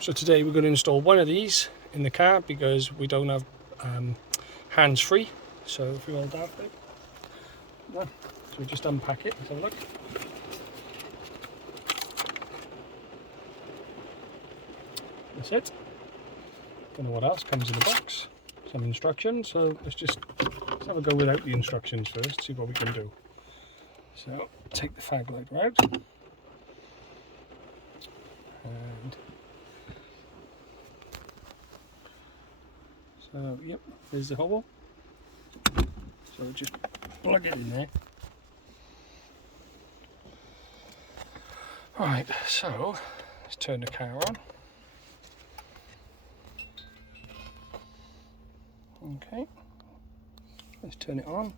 So today we're going to install one of these in the car because we don't have hands-free. So if we hold that bit, so we just unpack it. Let's have a look. That's it. Don't know what else comes in the box. Some instructions. So let's have a go without the instructions first. See what we can do. So take the fag lighter out. And so, yep, there's the hole. So just plug it in there. Right, so let's turn the car on. Okay, let's turn it on.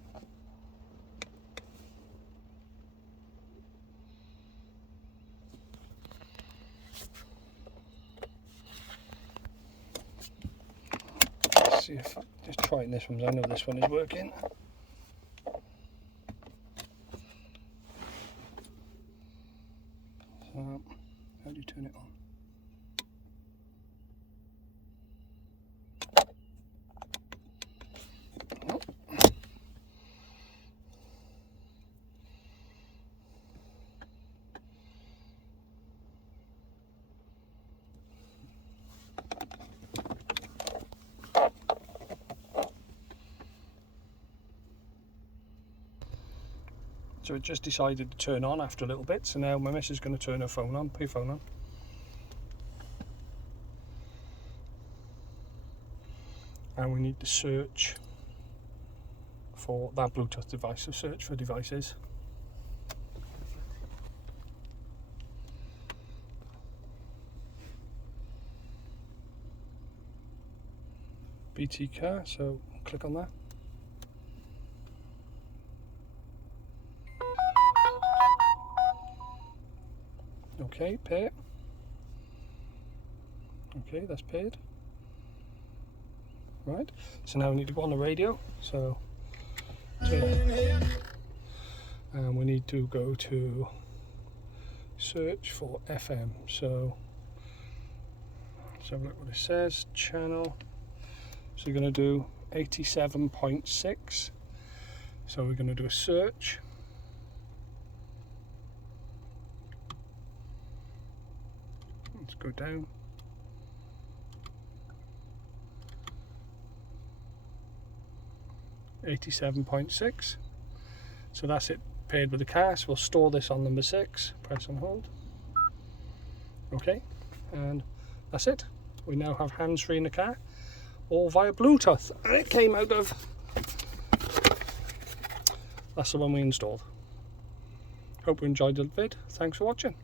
See if just trying this one, I know this one is working. So, how do you turn it on? Oh. So it just decided to turn on after a little bit, so now my missus is going to turn her phone on, pay phone on. And we need to search for that Bluetooth device, so search for devices. BT car, so click on that. Okay, pay it. Okay, that's paid. Right, so now we need to go on the radio. So, and we need to go to search for FM. So, let's have a look what it says. Channel. So we're going to do 87.6. So we're going to do a search. Let's go down. $87.6. So that's it, paid with the car. So we'll store this on number 6. Press and hold. Okay, and that's it. We now have hands-free in the car, all via Bluetooth, and it came out of. That's the one we installed. Hope you enjoyed the vid. Thanks for watching.